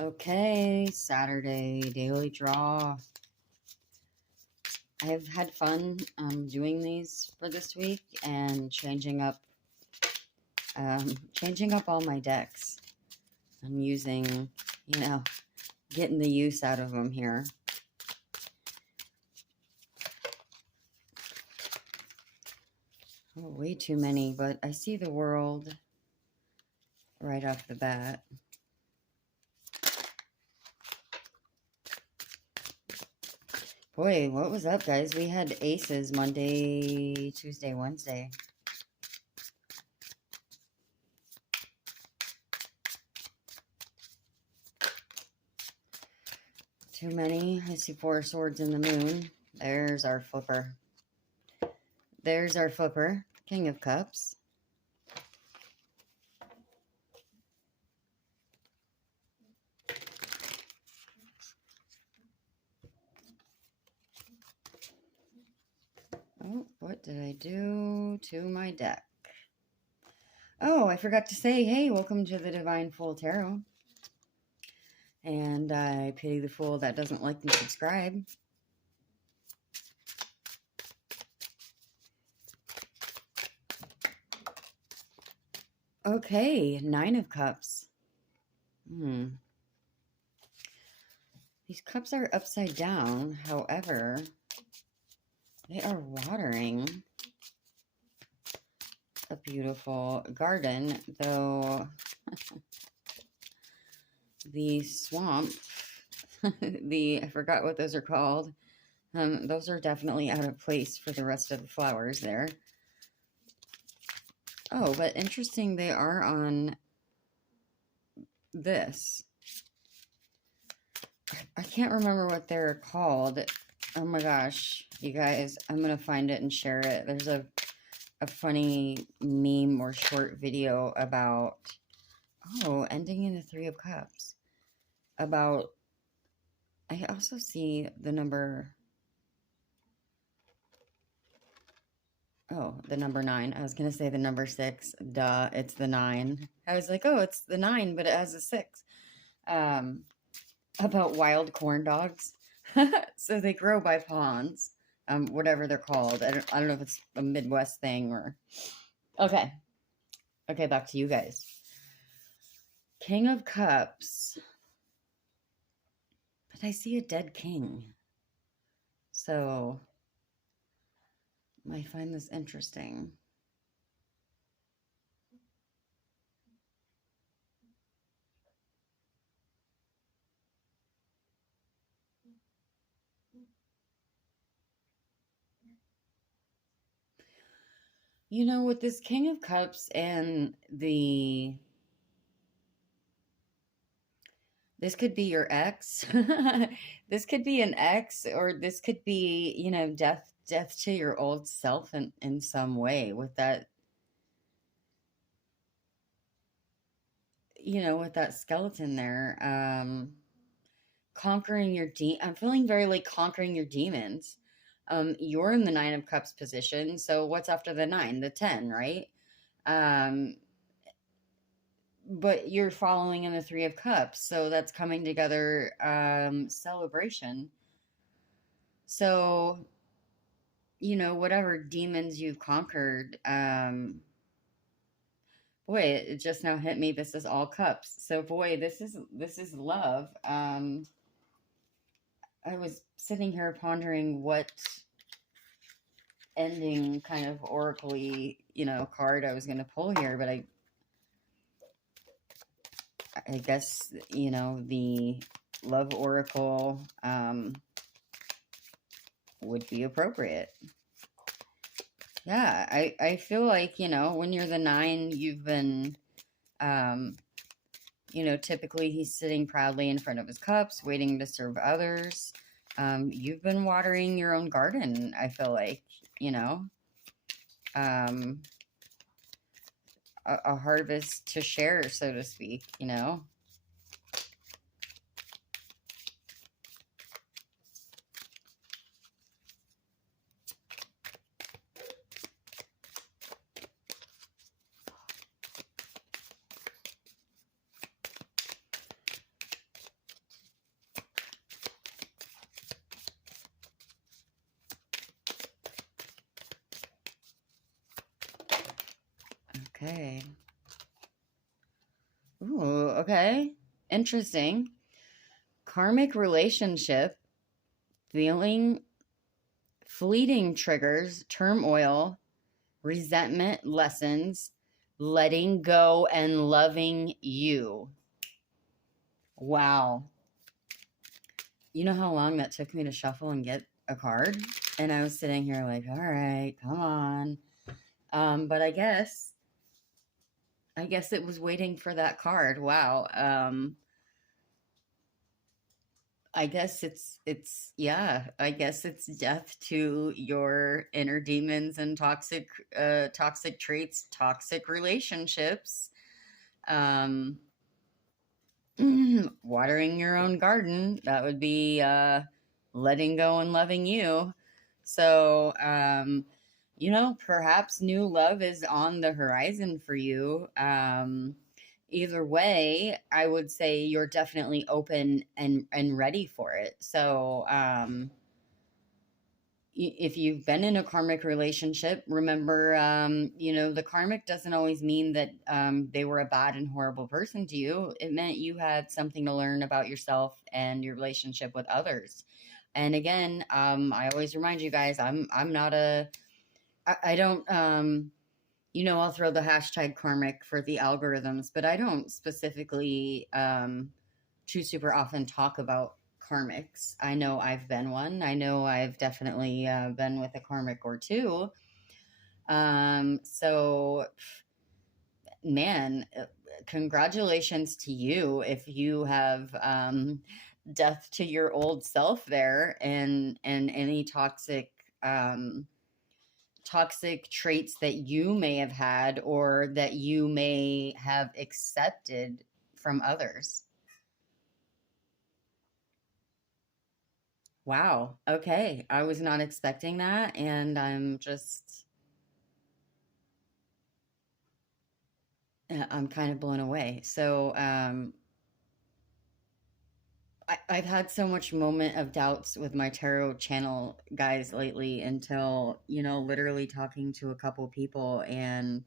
Okay, Saturday daily draw. I've had fun doing these for this week and changing up all my decks. I'm using, getting the use out of them here. Oh, way too many, but I see the world right off the bat. Boy, what was up, guys? We had aces Monday, Tuesday, Wednesday. Too many. I see 4 swords in the moon. There's our flipper. There's our flipper. King of Cups. Oh, what did I do to my deck? Oh, I forgot to say, hey, welcome to the Divine Fool Tarot. And I pity the fool that doesn't like and subscribe. Okay, 9 of Cups. These cups are upside down. However, they are watering a beautiful garden, though the swamp, I forgot what those are called. Those are definitely out of place for the rest of the flowers there. Oh, but interesting, they are on this. I can't remember what they're called. Oh my gosh, you guys, I'm going to find it and share it. There's a funny meme or short video about, ending in the 3 of Cups. About, I also see the number, the number 9. I was going to say the number 6. Duh, it's the 9. I was like, oh, it's the 9, but it has a 6. About wild corn dogs. So they grow by ponds, whatever they're called. I don't know if it's a Midwest thing or... Okay, back to you guys. King of Cups. But I see a dead king. So, I find this interesting. You know, with this King of Cups and this could be your ex. This could be an ex, or this could be, death to your old self in some way with that, with that skeleton there. Conquering your I'm feeling very like conquering your demons. You're in the 9 of Cups position. So what's after the 9? The 10, right? But you're following in the 3 of Cups. So that's coming together, celebration. So, whatever demons you've conquered, boy, it just now hit me. This is all cups. So boy, this is love. I was sitting here pondering what ending kind of oracle-y, card I was going to pull here, but I guess, the love oracle would be appropriate. Yeah, I feel like, when you're the 9, you've been, typically he's sitting proudly in front of his cups, waiting to serve others. You've been watering your own garden, I feel like, a harvest to share, so to speak, Okay. Ooh, okay. Interesting. Karmic relationship, feeling, fleeting triggers, turmoil, resentment, lessons, letting go, and loving you. Wow. You know how long that took me to shuffle and get a card? And I was sitting here like, all right, come on. But I guess it was waiting for that card. Wow. I guess it's yeah, I guess it's death to your inner demons and toxic traits, toxic relationships. Um watering your own garden, that would be letting go and loving you. So, perhaps new love is on the horizon for you. Either way, I would say you're definitely open and ready for it. So, if you've been in a karmic relationship, remember, the karmic doesn't always mean that they were a bad and horrible person to you. It meant you had something to learn about yourself and your relationship with others. And again, I always remind you guys, I'm not a, I don't, I'll throw the hashtag karmic for the algorithms, but I don't specifically too super often talk about karmics. I know I've been one. I know I've definitely been with a karmic or two. So, man, congratulations to you if you have death to your old self there, and any toxic traits that you may have had or that you may have accepted from others. Wow. Okay. I was not expecting that. And I'm kind of blown away. So, I've had so much moment of doubts with my tarot channel guys lately until, literally talking to a couple people. And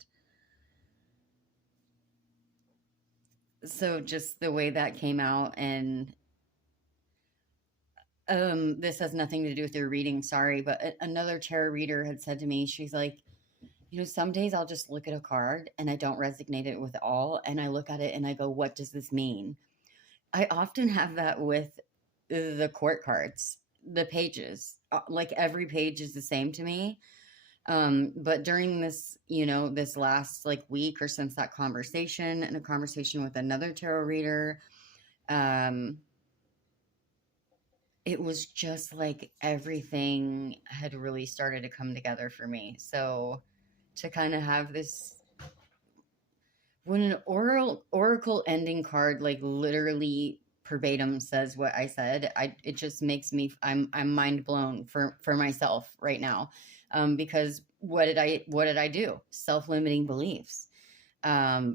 so just the way that came out, and this has nothing to do with your reading, sorry, but another tarot reader had said to me, she's like, some days I'll just look at a card and I don't resonate it with all, and I look at it and I go, what does this mean? I often have that with the court cards, the pages. Like every page is the same to me. But during this, this last like week or since that conversation and a conversation with another tarot reader, um, it was just like everything had really started to come together for me. So to kind of have this, when an oracle ending card like literally verbatim says what I said, it just makes me, I'm mind blown for myself right now, because what did I do? Self-limiting beliefs,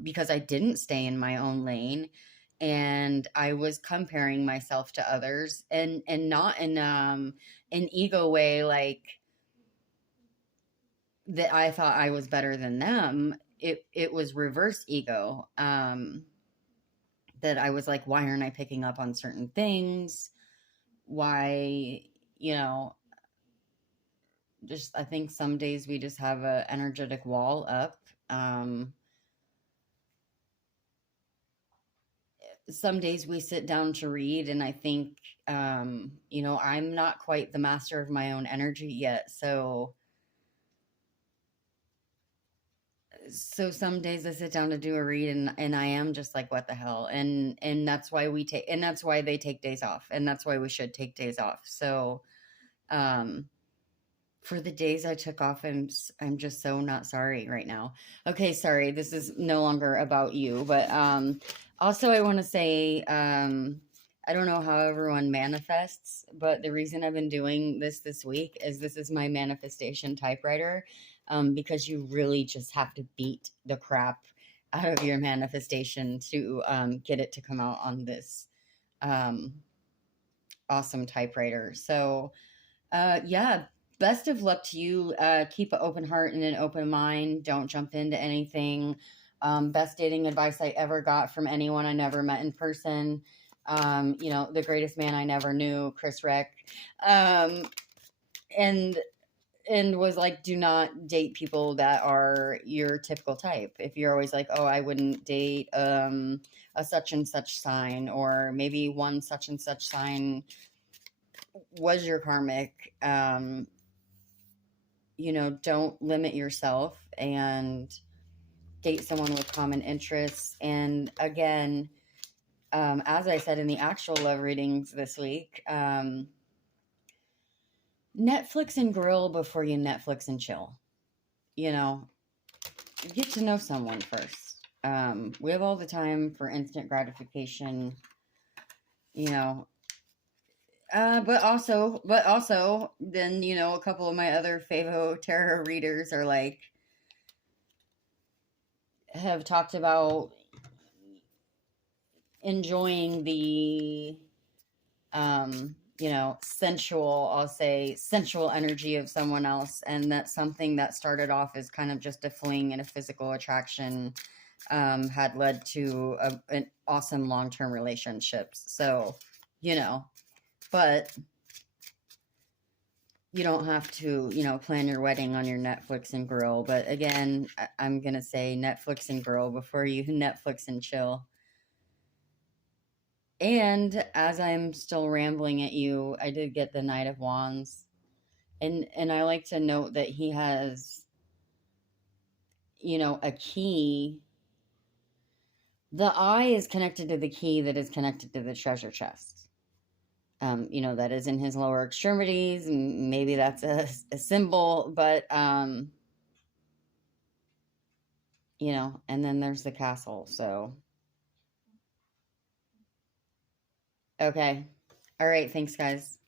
because I didn't stay in my own lane, and I was comparing myself to others, and not in an ego way, like that I thought I was better than them. It was reverse ego. That I was like, why aren't I picking up on certain things? Why, you know, just I think some days we just have a energetic wall up. Some days we sit down to read, and I think, I'm not quite the master of my own energy yet. So some days I sit down to do a read, and I am just like, what the hell? And that's why they take days off, and that's why we should take days off. So, um, for the days I took off, I'm just so not sorry right now. Okay, sorry, this is no longer about you, but also I want to say, I don't know how everyone manifests, but the reason I've been doing this week is this is my manifestation typewriter, because you really just have to beat the crap out of your manifestation to get it to come out on this um, awesome typewriter. So, yeah, best of luck to you. Keep an open heart and an open mind. Don't jump into anything. Best dating advice I ever got from anyone I never met in person. You know, the greatest man I never knew, Chris Reck. Um, and was like, do not date people that are your typical type. If you're always like, oh, I wouldn't date a such and such sign, or maybe one such and such sign was your karmic. You know, don't limit yourself and date someone with common interests. And again, as I said in the actual love readings this week, Netflix and grill before you Netflix and chill. You know, get to know someone first. We have all the time for instant gratification, you know. But also, then, you know, a couple of my other Favo tarot readers are like, have talked about enjoying the, you know, I'll say sensual energy of someone else. And that's something that started off as kind of just a fling and a physical attraction, had led to an awesome long-term relationships. So, you know, but you don't have to, you know, plan your wedding on your Netflix and grill. But again, I'm going to say Netflix and grill before you Netflix and chill. And as I'm still rambling at you, I did get the Knight of Wands. And I like to note that he has, you know, a key. The eye is connected to the key that is connected to the treasure chest. You know, that is in his lower extremities. Maybe that's a symbol, but, you know, and then there's the castle. So, okay. All right. Thanks, guys.